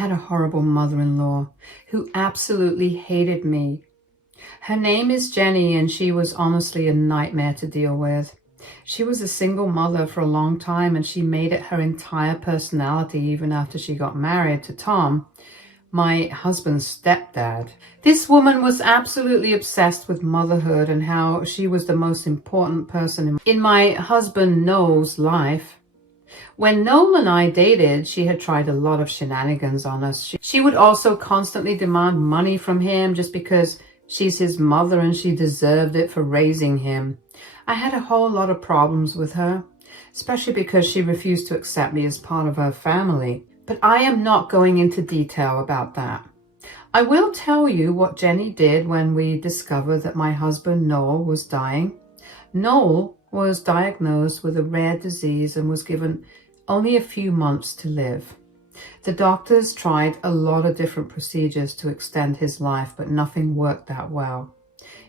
had a horrible mother-in-law who absolutely hated me. Her name is Jenny, and she was honestly a nightmare to deal with. She was a single mother for a long time, and she made it her entire personality even after she got married to Tom, my husband's stepdad. This woman was absolutely obsessed with motherhood and how she was the most important person in my husband Noel's life. When Noel and I dated, she had tried a lot of shenanigans on us. She would also constantly demand money from him just because she's his mother and she deserved it for raising him. I had a whole lot of problems with her, especially because she refused to accept me as part of her family. But I am not going into detail about that. I will tell you what Jenny did when we discovered that my husband Noel was dying. Noel was diagnosed with a rare disease and was given only a few months to live. The doctors tried a lot of different procedures to extend his life, but nothing worked that well.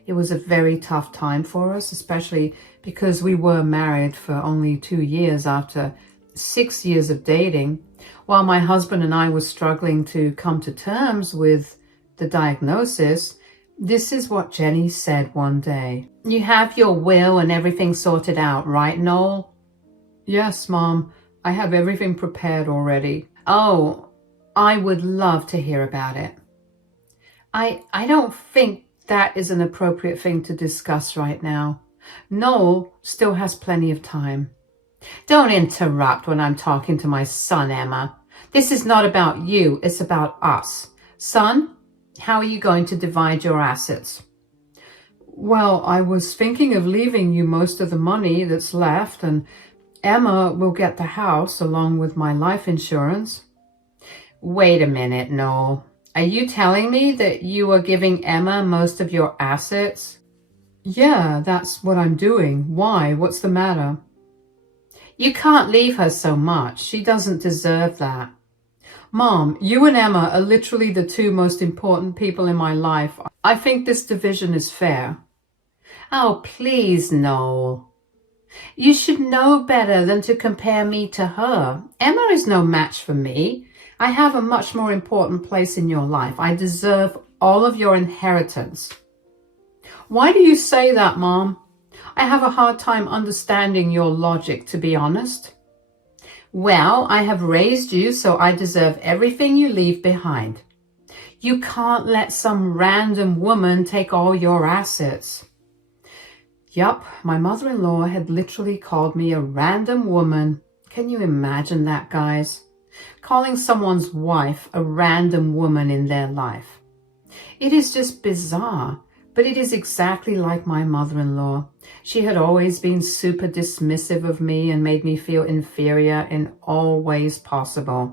It was a very tough time for us, especially because we were married for only 2 years after 6 years of dating. While my husband and I were struggling to come to terms with the diagnosis, this is what Jenny said one day. "You have your will and everything sorted out, right, Noel?" "Yes, Mom. I have everything prepared already." "Oh, I would love to hear about it." I don't think that is an appropriate thing to discuss right now. Noel still has plenty of time. Don't interrupt when I'm talking to my son, Emma. This is not about you, it's about us. Son, how are you going to divide your assets? "Well, I was thinking of leaving you most of the money that's left, and Emma will get the house along with my life insurance." Wait a minute, Noel. Are you telling me that you are giving Emma most of your assets? Yeah, that's what I'm doing. Why? What's the matter? You can't leave her so much. She doesn't deserve that. Mom, you and Emma are literally the two most important people in my life. I think this division is fair. Oh, please, Noel. You should know better than to compare me to her. Emma is no match for me. I have a much more important place in your life. I deserve all of your inheritance. Why do you say that, Mom? I have a hard time understanding your logic, to be honest. Well, I have raised you, so I deserve everything you leave behind. You can't let some random woman take all your assets. Yup, my mother-in-law had literally called me a random woman. Can you imagine that, guys? Calling someone's wife a random woman in their life. It is just bizarre, but it is exactly like my mother-in-law. She had always been super dismissive of me and made me feel inferior in all ways possible.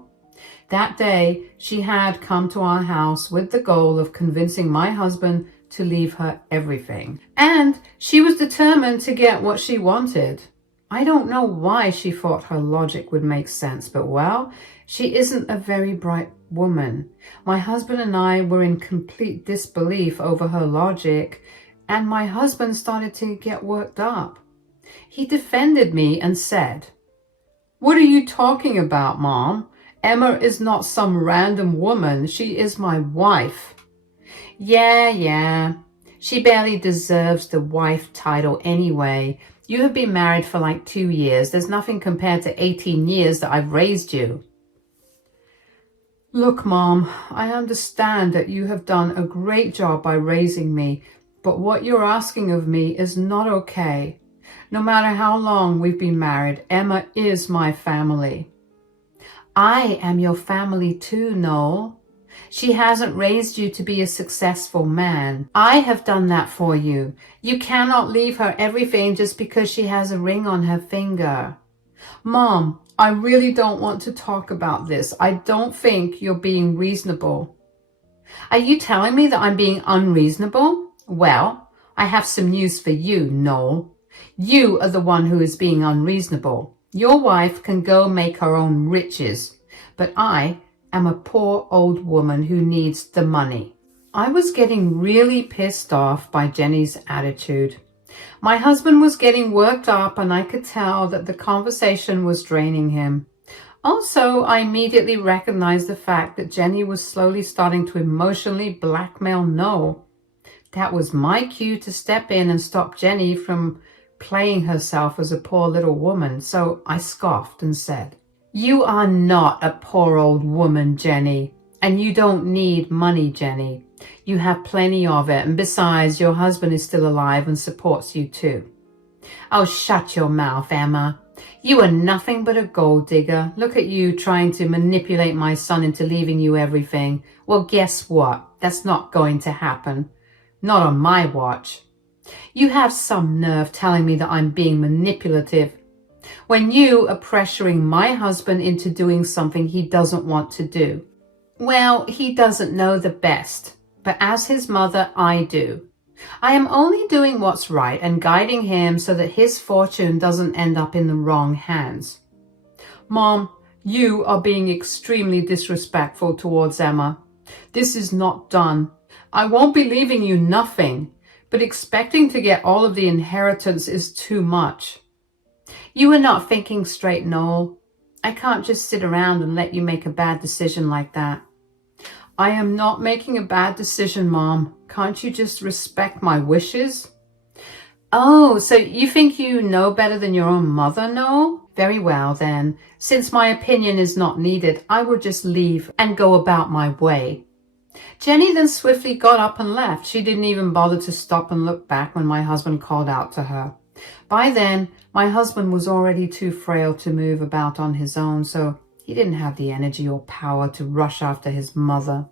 That day, she had come to our house with the goal of convincing my husband to leave her everything. And she was determined to get what she wanted. I don't know why she thought her logic would make sense, but well, she isn't a very bright woman. My husband and I were in complete disbelief over her logic, and my husband started to get worked up. He defended me and said, "What are you talking about, Mom? Emma is not some random woman. She is my wife." Yeah. She barely deserves the wife title anyway. You have been married for like 2 years. There's nothing compared to 18 years that I've raised you. Look, Mom, I understand that you have done a great job by raising me, but what you're asking of me is not okay. No matter how long we've been married, Emma is my family. I am your family too, Noel. She hasn't raised you to be a successful man. I have done that for you. You cannot leave her everything just because she has a ring on her finger. Mom, I really don't want to talk about this. I don't think you're being reasonable. Are you telling me that I'm being unreasonable? Well, I have some news for you, Noel. You are the one who is being unreasonable. Your wife can go make her own riches, but I am a poor old woman who needs the money. I was getting really pissed off by Jenny's attitude. My husband was getting worked up, and I could tell that the conversation was draining him. Also, I immediately recognized the fact that Jenny was slowly starting to emotionally blackmail Noel. That was my cue to step in and stop Jenny from playing herself as a poor little woman, so I scoffed and said, "You are not a poor old woman, Jenny, and you don't need money, Jenny. You have plenty of it, and besides, your husband is still alive and supports you too." "Oh, shut your mouth, Emma. You are nothing but a gold digger. Look at you trying to manipulate my son into leaving you everything. Well, guess what? That's not going to happen. Not on my watch. You have some nerve telling me that I'm being manipulative when you are pressuring my husband into doing something he doesn't want to do." "Well, he doesn't know the best, but as his mother, I do. I am only doing what's right and guiding him so that his fortune doesn't end up in the wrong hands." "Mom, you are being extremely disrespectful towards Emma. This is not done. I won't be leaving you nothing, but expecting to get all of the inheritance is too much." "You are not thinking straight, Noel. I can't just sit around and let you make a bad decision like that." "I am not making a bad decision, Mom. Can't you just respect my wishes?" "Oh, so you think you know better than your own mother, Noel? Very well, then. Since my opinion is not needed, I will just leave and go about my way." Jenny then swiftly got up and left. She didn't even bother to stop and look back when my husband called out to her. By then, my husband was already too frail to move about on his own, so he didn't have the energy or power to rush after his mother.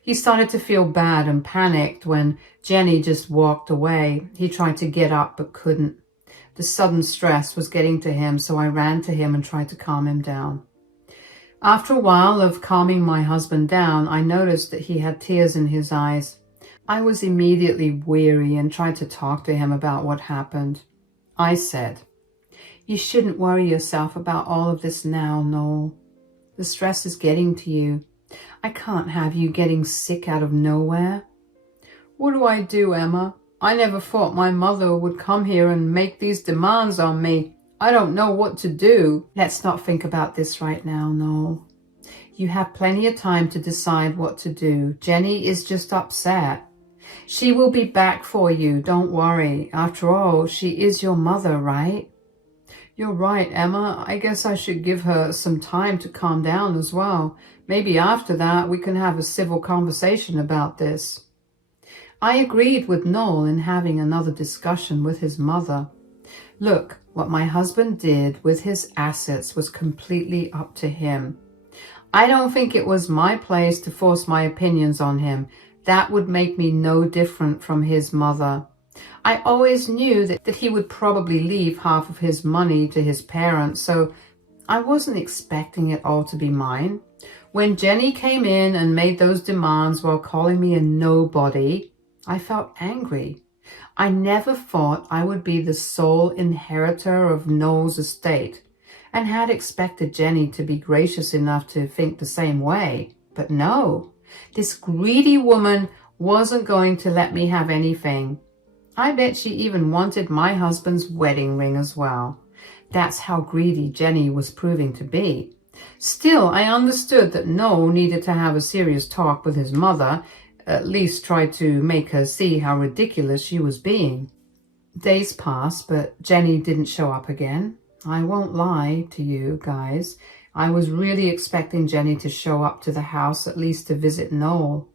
He started to feel bad and panicked when Jenny just walked away. He tried to get up but couldn't. The sudden stress was getting to him, so I ran to him and tried to calm him down. After a while of calming my husband down, I noticed that he had tears in his eyes. I was immediately weary and tried to talk to him about what happened. I said, "You shouldn't worry yourself about all of this now, Noel. The stress is getting to you. I can't have you getting sick out of nowhere." "What do I do, Emma? I never thought my mother would come here and make these demands on me. I don't know what to do." "Let's not think about this right now, Noel. You have plenty of time to decide what to do. Jenny is just upset. She will be back for you, don't worry. After all, she is your mother, right?" "You're right, Emma. I guess I should give her some time to calm down as well. Maybe after that we can have a civil conversation about this." I agreed with Noel in having another discussion with his mother. Look, what my husband did with his assets was completely up to him. I don't think it was my place to force my opinions on him. That would make me no different from his mother. I always knew that he would probably leave half of his money to his parents, so I wasn't expecting it all to be mine. When Jenny came in and made those demands while calling me a nobody, I felt angry. I never thought I would be the sole inheritor of Noel's estate, and had expected Jenny to be gracious enough to think the same way. But no, this greedy woman wasn't going to let me have anything. I bet she even wanted my husband's wedding ring as well. That's how greedy Jenny was proving to be. Still, I understood that Noel needed to have a serious talk with his mother, at least try to make her see how ridiculous she was being. Days passed, but Jenny didn't show up again. I won't lie to you guys. I was really expecting Jenny to show up to the house, at least to visit Noel.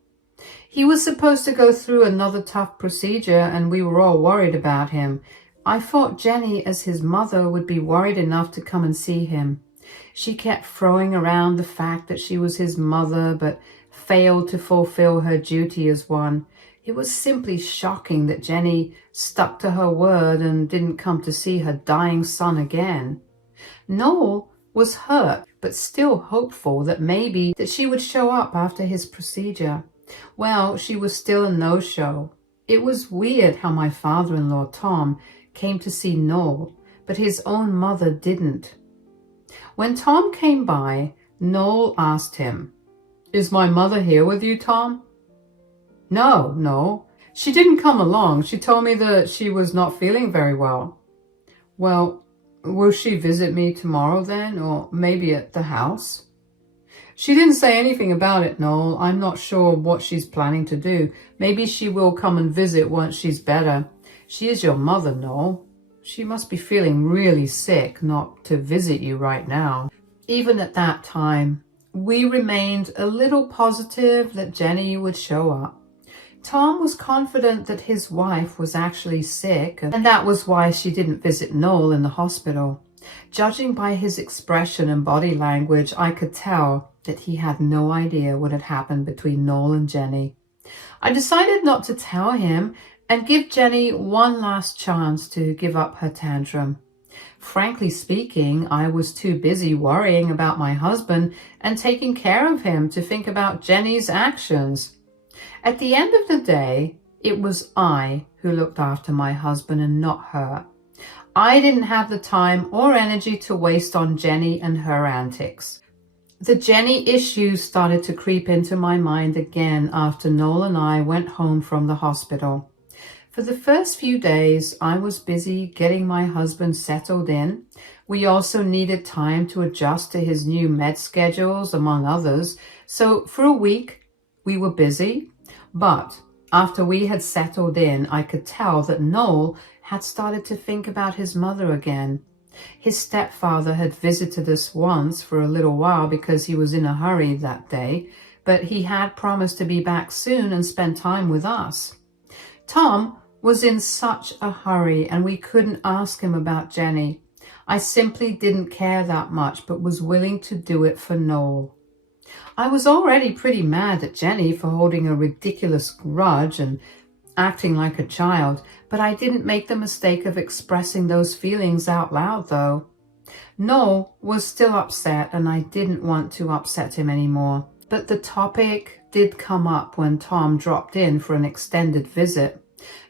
He was supposed to go through another tough procedure, and we were all worried about him. I thought Jenny, as his mother, would be worried enough to come and see him. She kept throwing around the fact that she was his mother, but failed to fulfill her duty as one. It was simply shocking that Jenny stuck to her word and didn't come to see her dying son again. Noel was hurt, but still hopeful that maybe that she would show up after his procedure. Well, she was still a no-show. It was weird how my father-in-law, Tom, came to see Noel, but his own mother didn't. When Tom came by, Noel asked him, "Is my mother here with you, Tom?" No. She didn't come along. She told me that she was not feeling very well." "Well, Will she visit me tomorrow then, or maybe at the house? She didn't say anything about it, Noel. I'm not sure what she's planning to do. Maybe she will come and visit once she's better. She is your mother, Noel. She must be feeling really sick not to visit you right now. Even at that time, we remained a little positive that Jenny would show up. Tom was confident that his wife was actually sick, and that was why she didn't visit Noel in the hospital. Judging by his expression and body language, I could tell that he had no idea what had happened between Noel and Jenny. I decided not to tell him and give Jenny one last chance to give up her tantrum. Frankly speaking, I was too busy worrying about my husband and taking care of him to think about Jenny's actions. At the end of the day, it was I who looked after my husband and not her. I didn't have the time or energy to waste on Jenny and her antics. The Jenny issue started to creep into my mind again after Noel and I went home from the hospital. For the first few days, I was busy getting my husband settled in. We also needed time to adjust to his new med schedules, among others. So for a week, we were busy. But after we had settled in, I could tell that Noel had started to think about his mother again. His stepfather had visited us once for a little while because he was in a hurry that day, but he had promised to be back soon and spend time with us. Tom was in such a hurry and we couldn't ask him about Jenny. I simply didn't care that much, but was willing to do it for Noel. I was already pretty mad at Jenny for holding a ridiculous grudge and acting like a child, but I didn't make the mistake of expressing those feelings out loud, though. Noel was still upset, and I didn't want to upset him anymore. But the topic did come up when Tom dropped in for an extended visit.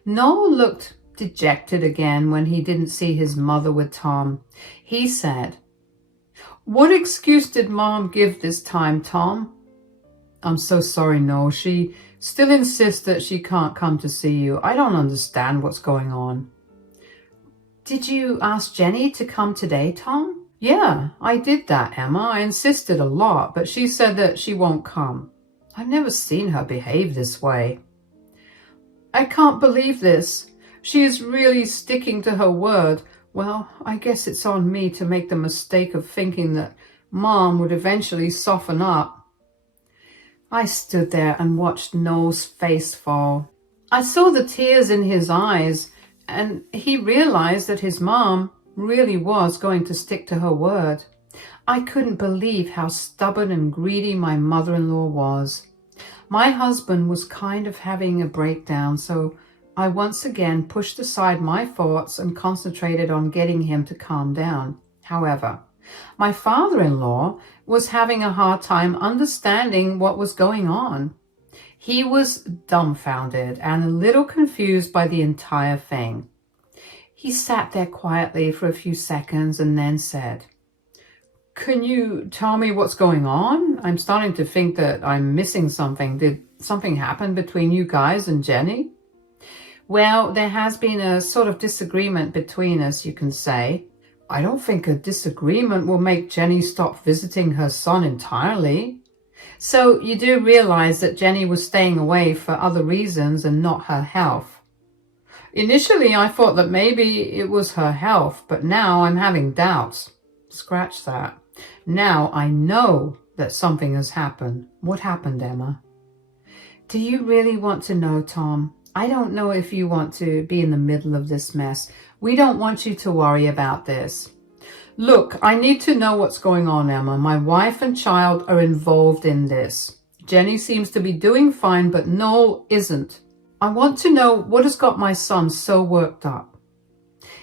Noel looked dejected again when he didn't see his mother with Tom. He said, "What excuse did Mom give this time, Tom?" "I'm so sorry, Noel. She still insists that she can't come to see you. I don't understand what's going on." "Did you ask Jenny to come today, Tom?" "Yeah, I did that, Emma. I insisted a lot, but she said that she won't come. I've never seen her behave this way." "I can't believe this. She is really sticking to her word. Well, I guess it's on me to make the mistake of thinking that Mom would eventually soften up." I stood there and watched Noel's face fall. I saw the tears in his eyes, and he realized that his mom really was going to stick to her word. I couldn't believe how stubborn and greedy my mother-in-law was. My husband was kind of having a breakdown, so I once again pushed aside my thoughts and concentrated on getting him to calm down. However, my father-in-law was having a hard time understanding what was going on. He was dumbfounded and a little confused by the entire thing. He sat there quietly for a few seconds and then said, "Can you tell me what's going on? I'm starting to think that I'm missing something. Did something happen between you guys and Jenny?" "Well, there has been a sort of disagreement between us, you can say." "I don't think a disagreement will make Jenny stop visiting her son entirely." "So you do realize that Jenny was staying away for other reasons and not her health?" "Initially, I thought that maybe it was her health, but now I'm having doubts." "Scratch that. Now I know that something has happened." "What happened, Emma?" "Do you really want to know, Tom? I don't know if you want to be in the middle of this mess. We don't want you to worry about this." "Look, I need to know what's going on, Emma. My wife and child are involved in this. Jenny seems to be doing fine, but Noel isn't. I want to know what has got my son so worked up."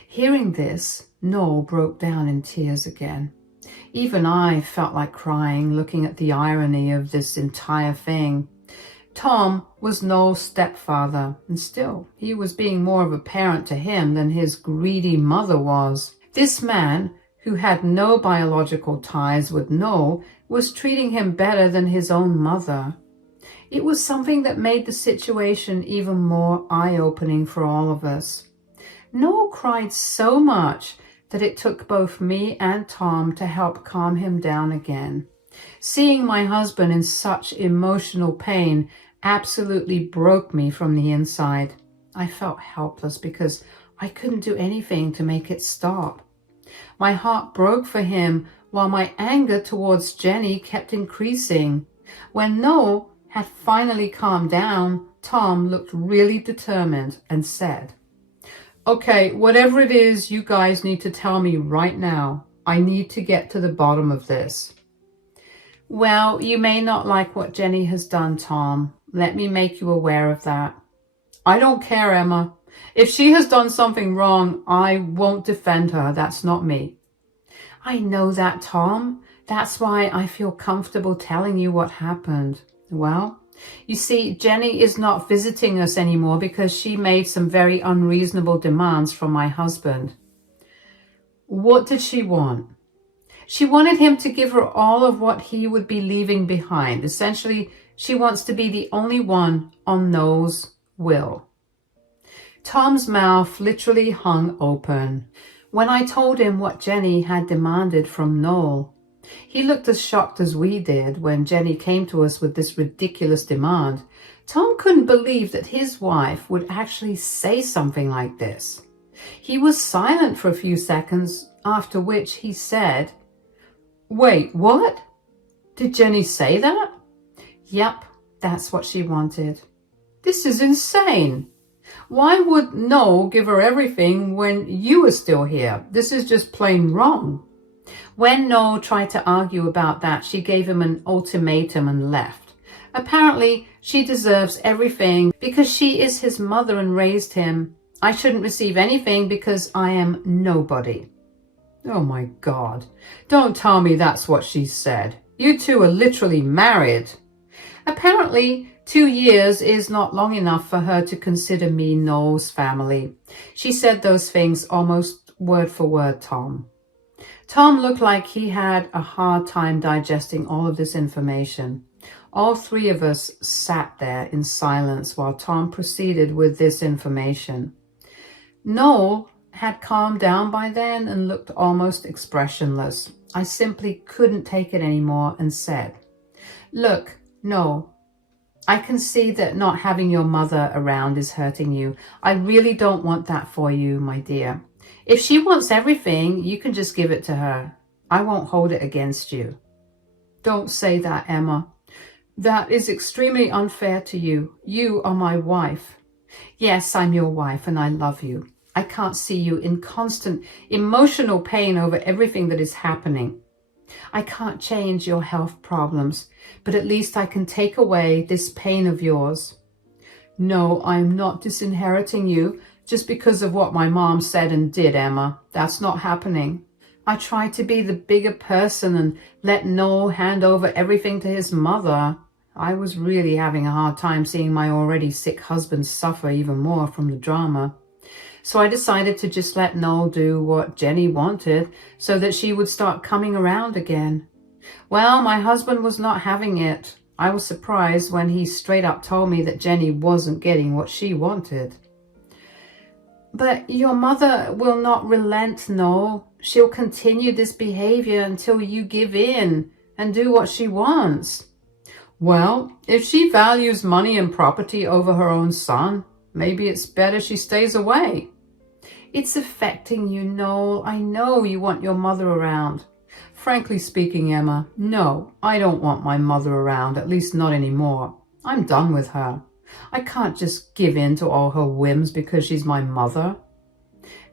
Hearing this, Noel broke down in tears again. Even I felt like crying, looking at the irony of this entire thing. Tom was Noel's stepfather, and still he was being more of a parent to him than his greedy mother was. This man, who had no biological ties with Noel, was treating him better than his own mother. It was something that made the situation even more eye-opening for all of us. Noel cried so much that it took both me and Tom to help calm him down again. Seeing my husband in such emotional pain absolutely broke me from the inside. I felt helpless because I couldn't do anything to make it stop. My heart broke for him while my anger towards Jenny kept increasing. When Noel had finally calmed down, Tom looked really determined and said, "Okay, whatever it is, you guys need to tell me right now. I need to get to the bottom of this." "Well, you may not like what Jenny has done, Tom. Let me make you aware of that." "I don't care, Emma. If she has done something wrong, I won't defend her. That's not me." "I know that, Tom. That's why I feel comfortable telling you what happened. Well, you see, Jenny is not visiting us anymore because she made some very unreasonable demands from my husband." "What did she want?" "She wanted him to give her all of what he would be leaving behind. Essentially, she wants to be the only one on Noel's will." Tom's mouth literally hung open when I told him what Jenny had demanded from Noel. He looked as shocked as we did when Jenny came to us with this ridiculous demand. Tom couldn't believe that his wife would actually say something like this. He was silent for a few seconds, after which he said, "Wait, what? Did Jenny say that?" "Yep, that's what she wanted." "This is insane. Why would Noel give her everything when you were still here? This is just plain wrong." When Noel tried to argue about that, she gave him an ultimatum and left. Apparently, she deserves everything because she is his mother and raised him. I shouldn't receive anything because I am nobody. Oh my God. Don't tell me that's what she said. You two are literally married. Apparently, 2 years is not long enough for her to consider me Noel's family. She said those things almost word for word, Tom. Tom looked like he had a hard time digesting all of this information. All three of us sat there in silence while Tom proceeded with this information. Noel had calmed down by then and looked almost expressionless. I simply couldn't take it anymore and said, "Look, Noel, I can see that not having your mother around is hurting you. I really don't want that for you, my dear. If she wants everything, you can just give it to her. I won't hold it against you." "Don't say that, Emma. That is extremely unfair to you. You are my wife." "Yes, I'm your wife and I love you. I can't see you in constant emotional pain over everything that is happening. I can't change your health problems, but at least I can take away this pain of yours." "No, I'm not disinheriting you just because of what my mom said and did, Emma. That's not happening. I tried to be the bigger person and let Noel hand over everything to his mother. I was really having a hard time seeing my already sick husband suffer even more from the drama. So I decided to just let Noel do what Jenny wanted so that she would start coming around again. Well, my husband was not having it. I was surprised when he straight up told me that Jenny wasn't getting what she wanted." "But your mother will not relent, Noel. She'll continue this behavior until you give in and do what she wants." "Well, if she values money and property over her own son, maybe it's better she stays away." "It's affecting you, Noel. I know you want your mother around." "Frankly speaking, Emma, no, I don't want my mother around, at least not anymore. I'm done with her. I can't just give in to all her whims because she's my mother."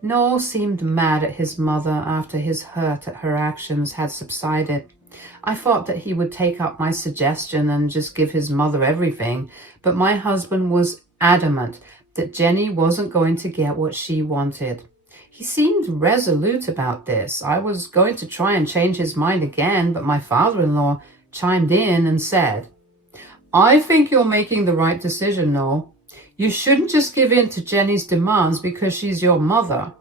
Noel seemed mad at his mother after his hurt at her actions had subsided. I thought that he would take up my suggestion and just give his mother everything, but my husband was adamant that Jenny wasn't going to get what she wanted. He seemed resolute about this. I was going to try and change his mind again, but my father-in-law chimed in and said, "I think you're making the right decision, Noel. You shouldn't just give in to Jenny's demands because she's your mother."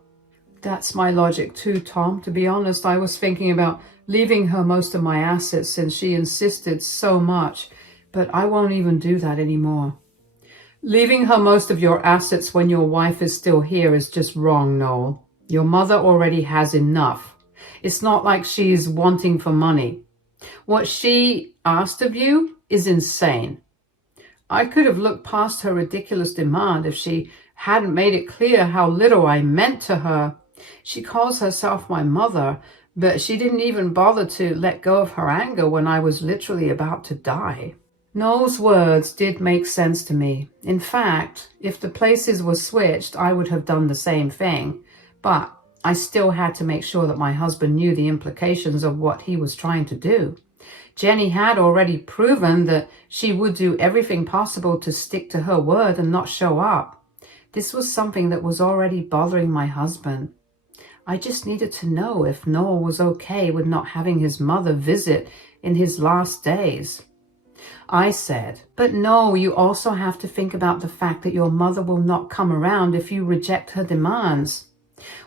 "That's my logic too, Tom. To be honest, I was thinking about leaving her most of my assets since she insisted so much, but I won't even do that anymore." "Leaving her most of your assets when your wife is still here is just wrong, Noel. Your mother already has enough. It's not like she's wanting for money. What she asked of you is insane. I could have looked past her ridiculous demand if she hadn't made it clear how little I meant to her. She calls herself my mother, but she didn't even bother to let go of her anger when I was literally about to die. Noel's words did make sense to me. In fact, if the places were switched, I would have done the same thing. But I still had to make sure that my husband knew the implications of what he was trying to do. Jenny had already proven that she would do everything possible to stick to her word and not show up. This was something that was already bothering my husband. I just needed to know if Noel was okay with not having his mother visit in his last days. I said, "But no, you also have to think about the fact that your mother will not come around if you reject her demands.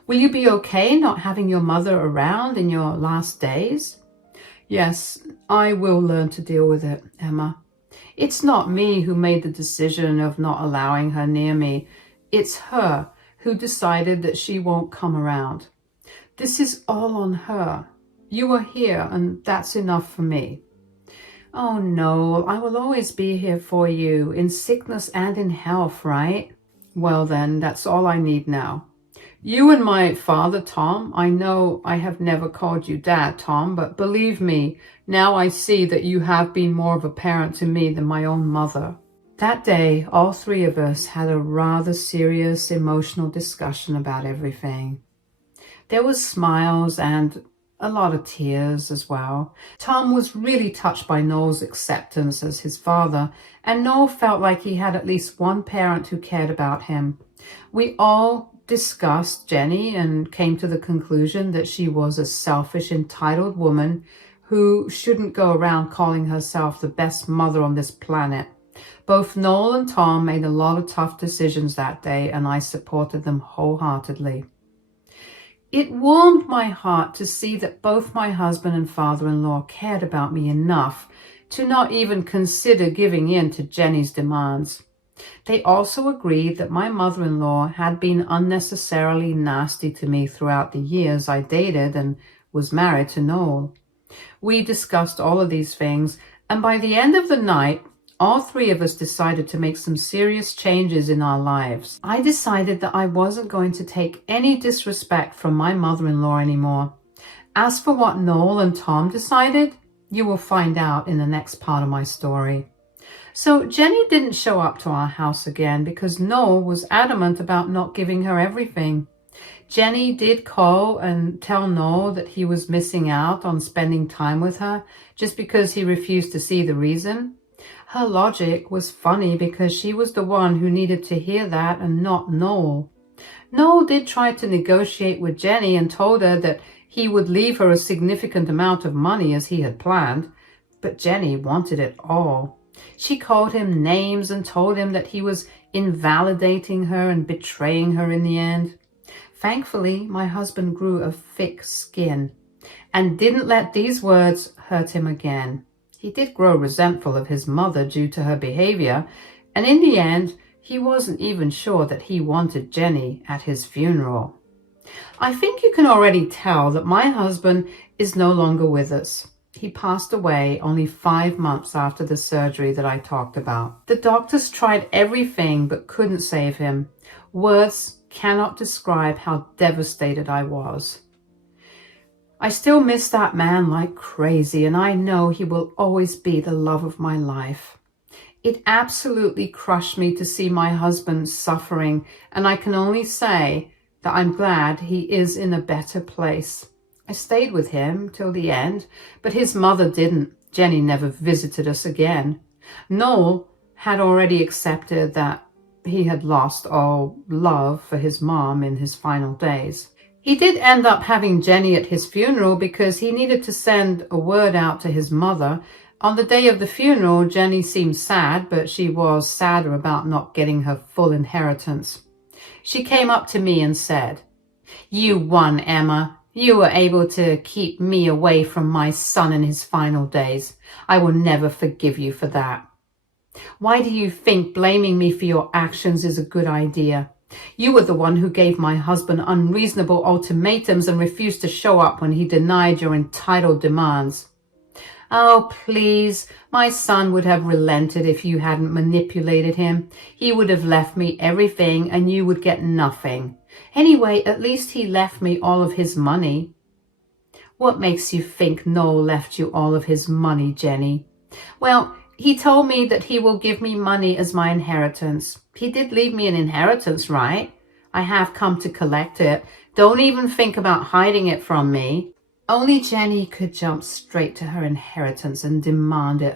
Will you be okay not having your mother around in your last days?" "Yes, I will learn to deal with it, Emma. It's not me who made the decision of not allowing her near me. It's her who decided that she won't come around. This is all on her. You are here, and that's enough for me." "Oh, no, I will always be here for you, in sickness and in health, right?" "Well, then, that's all I need now. You and my father, Tom, I know I have never called you Dad, Tom, but believe me, now I see that you have been more of a parent to me than my own mother." That day, all three of us had a rather serious emotional discussion about everything. There was smiles and a lot of tears as well. Tom was really touched by Noel's acceptance as his father, and Noel felt like he had at least one parent who cared about him. We all discussed Jenny and came to the conclusion that she was a selfish, entitled woman who shouldn't go around calling herself the best mother on this planet. Both Noel and Tom made a lot of tough decisions that day, and I supported them wholeheartedly. It warmed my heart to see that both my husband and father-in-law cared about me enough to not even consider giving in to Jenny's demands. They also agreed that my mother-in-law had been unnecessarily nasty to me throughout the years I dated and was married to Noel. We discussed all of these things, and by the end of the night, all three of us decided to make some serious changes in our lives. I decided that I wasn't going to take any disrespect from my mother-in-law anymore. As for what Noel and Tom decided, you will find out in the next part of my story. So Jenny didn't show up to our house again because Noel was adamant about not giving her everything. Jenny did call and tell Noel that he was missing out on spending time with her just because he refused to see the reason. Her logic was funny because she was the one who needed to hear that and not Noel. Noel did try to negotiate with Jenny and told her that he would leave her a significant amount of money as he had planned, but Jenny wanted it all. She called him names and told him that he was invalidating her and betraying her in the end. Thankfully, my husband grew a thick skin and didn't let these words hurt him again. He did grow resentful of his mother due to her behavior, and in the end, he wasn't even sure that he wanted Jenny at his funeral. I think you can already tell that my husband is no longer with us. He passed away only 5 months after the surgery that I talked about. The doctors tried everything but couldn't save him. Words cannot describe how devastated I was. I still miss that man like crazy, and I know he will always be the love of my life. It absolutely crushed me to see my husband suffering, and I can only say that I'm glad he is in a better place. I stayed with him till the end, but his mother didn't. Jenny never visited us again. Noel had already accepted that he had lost all love for his mom in his final days. He did end up having Jenny at his funeral because he needed to send a word out to his mother. On the day of the funeral, Jenny seemed sad, but she was sadder about not getting her full inheritance. She came up to me and said, "You won, Emma. You were able to keep me away from my son in his final days. I will never forgive you for that. Why do you think blaming me for your actions is a good idea? You were the one who gave my husband unreasonable ultimatums and refused to show up when he denied your entitled demands. Oh, please, my son would have relented if you hadn't manipulated him. He would have left me everything and you would get nothing. Anyway, at least he left me all of his money. What makes you think Noel left you all of his money, Jenny? Well, he told me that he will give me money as my inheritance. He did leave me an inheritance, right? I have come to collect it. Don't even think about hiding it from me. Only Jenny could jump straight to her inheritance and demand it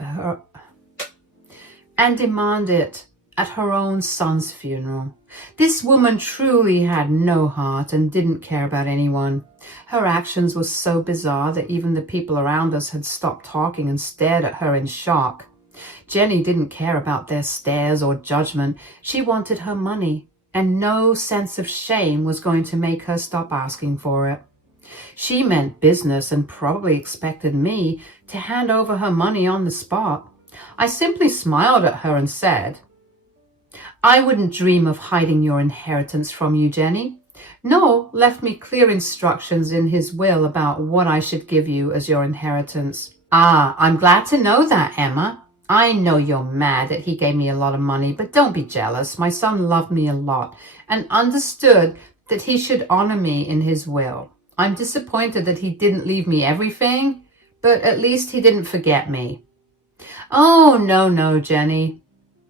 at her own son's funeral. This woman truly had no heart and didn't care about anyone. Her actions were so bizarre that even the people around us had stopped talking and stared at her in shock. Jenny didn't care about their stares or judgment. She wanted her money, and no sense of shame was going to make her stop asking for it. She meant business and probably expected me to hand over her money on the spot. I simply smiled at her and said, I wouldn't dream of hiding your inheritance from you, Jenny. Noel left me clear instructions in his will about what I should give you as your inheritance. Ah, I'm glad to know that, Emma. I know you're mad that he gave me a lot of money, but don't be jealous. My son loved me a lot and understood that he should honor me in his will. I'm disappointed that he didn't leave me everything, but at least he didn't forget me. Oh, no, Jenny.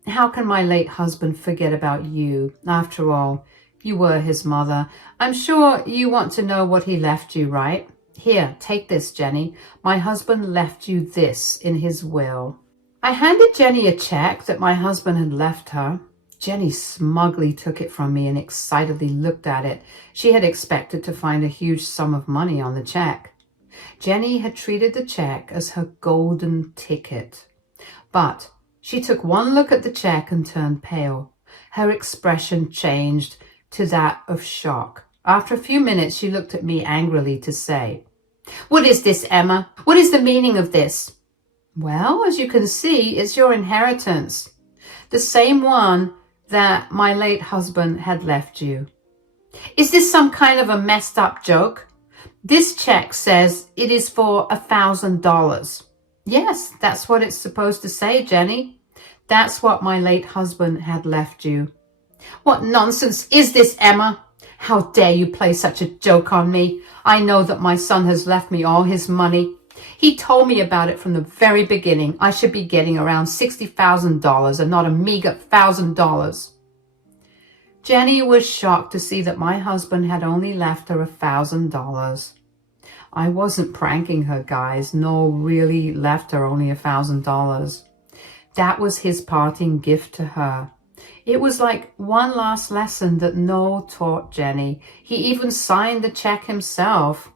How can my late husband forget about you? After all, you were his mother. I'm sure you want to know what he left you, right? Here, take this, Jenny. My husband left you this in his will. I handed Jenny a check that my husband had left her. Jenny smugly took it from me and excitedly looked at it. She had expected to find a huge sum of money on the check. Jenny had treated the check as her golden ticket. But she took one look at the check and turned pale. Her expression changed to that of shock. After a few minutes, she looked at me angrily to say, What is this, Emma? What is the meaning of this? Well, as you can see, it's your inheritance. The same one that my late husband had left you. Is this some kind of a messed up joke? This check says it is for $1,000. Yes, that's what it's supposed to say, Jenny. That's what my late husband had left you. What nonsense is this, Emma? How dare you play such a joke on me? I know that my son has left me all his money. He told me about it from the very beginning. I should be getting around $60,000 and not a meager $1,000. Jenny was shocked to see that my husband had only left her $1,000. I wasn't pranking her, guys. Noel really left her only $1,000. That was his parting gift to her. It was like one last lesson that Noel taught Jenny. He even signed the check himself.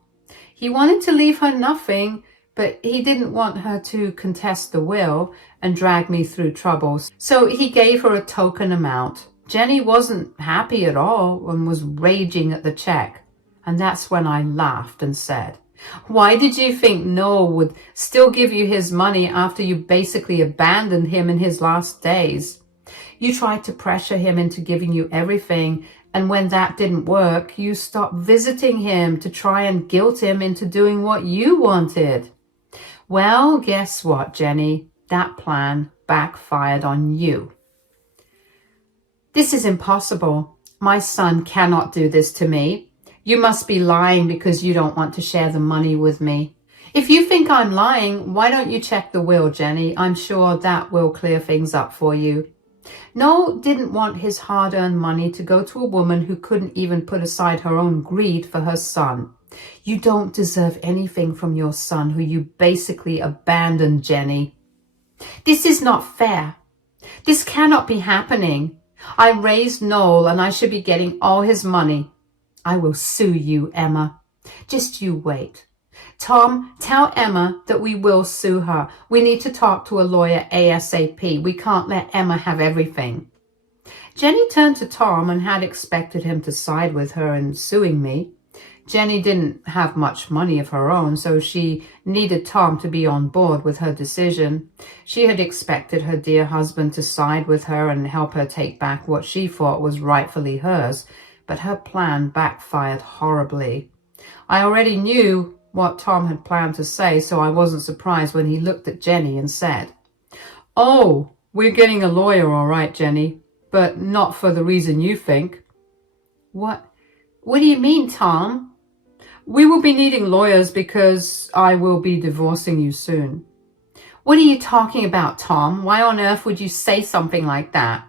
He wanted to leave her nothing, but he didn't want her to contest the will and drag me through troubles. So he gave her a token amount. Jenny wasn't happy at all and was raging at the check. And that's when I laughed and said, Why did you think Noel would still give you his money after you basically abandoned him in his last days? You tried to pressure him into giving you everything, and when that didn't work, you stopped visiting him to try and guilt him into doing what you wanted. Well, guess what, Jenny? That plan backfired on you. This is impossible. My son cannot do this to me. You must be lying because you don't want to share the money with me. If you think I'm lying, why don't you check the will, Jenny? I'm sure that will clear things up for you. Noel didn't want his hard-earned money to go to a woman who couldn't even put aside her own greed for her son. You don't deserve anything from your son, who you basically abandoned, Jenny. This is not fair. This cannot be happening. I raised Noel and I should be getting all his money. I will sue you, Emma. Just you wait. Tom, tell Emma that we will sue her. We need to talk to a lawyer ASAP. We can't let Emma have everything. Jenny turned to Tom and had expected him to side with her in suing me. Jenny didn't have much money of her own, so she needed Tom to be on board with her decision. She had expected her dear husband to side with her and help her take back what she thought was rightfully hers, but her plan backfired horribly. I already knew what Tom had planned to say, so I wasn't surprised when he looked at Jenny and said, "Oh, we're getting a lawyer, all right, Jenny, but not for the reason you think." What do you mean, Tom?" "We will be needing lawyers because I will be divorcing you soon." "What are you talking about, Tom? Why on earth would you say something like that?"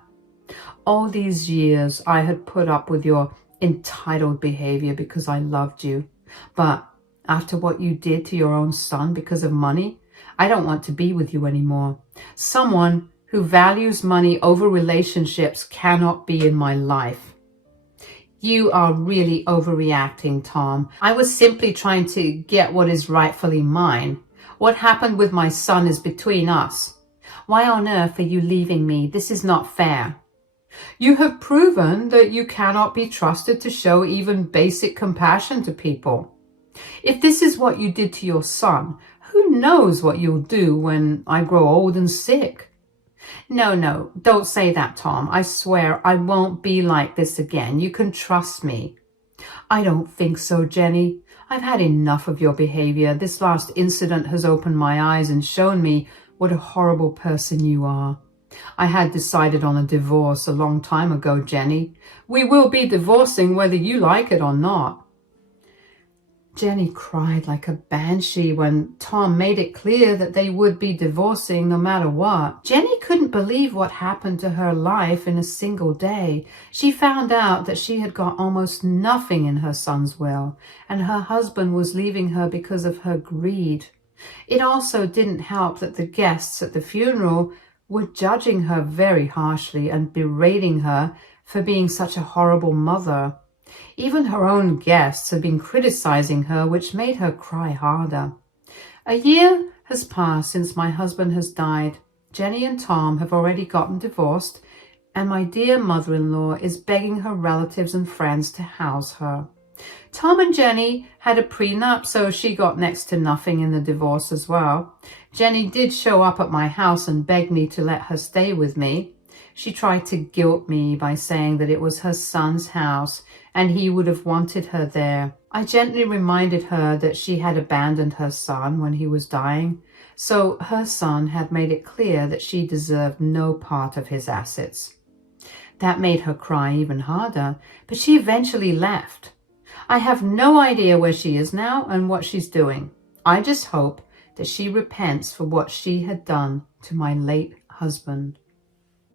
"All these years I had put up with your entitled behavior because I loved you. But after what you did to your own son because of money, I don't want to be with you anymore. Someone who values money over relationships cannot be in my life." "You are really overreacting, Tom. I was simply trying to get what is rightfully mine. What happened with my son is between us. Why on earth are you leaving me? This is not fair." "You have proven that you cannot be trusted to show even basic compassion to people. If this is what you did to your son, who knows what you'll do when I grow old and sick?" No, don't say that, Tom. I swear I won't be like this again. You can trust me." "I don't think so, Jenny. I've had enough of your behavior. This last incident has opened my eyes and shown me what a horrible person you are. I had decided on a divorce a long time ago, Jenny. We will be divorcing whether you like it or not." Jenny cried like a banshee when Tom made it clear that they would be divorcing no matter what. Jenny couldn't believe what happened to her life in a single day. She found out that she had got almost nothing in her son's will, and her husband was leaving her because of her greed. It also didn't help that the guests at the funeral were judging her very harshly and berating her for being such a horrible mother. Even her own guests had been criticizing her, which made her cry harder. A year has passed since my husband has died. Jenny and Tom have already gotten divorced, and my dear mother-in-law is begging her relatives and friends to house her. Tom and Jenny had a prenup, so she got next to nothing in the divorce as well. Jenny did show up at my house and beg me to let her stay with me. She tried to guilt me by saying that it was her son's house and he would have wanted her there. I gently reminded her that she had abandoned her son when he was dying, so her son had made it clear that she deserved no part of his assets. That made her cry even harder, but she eventually left. I have no idea where she is now and what she's doing. I just hope that she repents for what she had done to my late husband.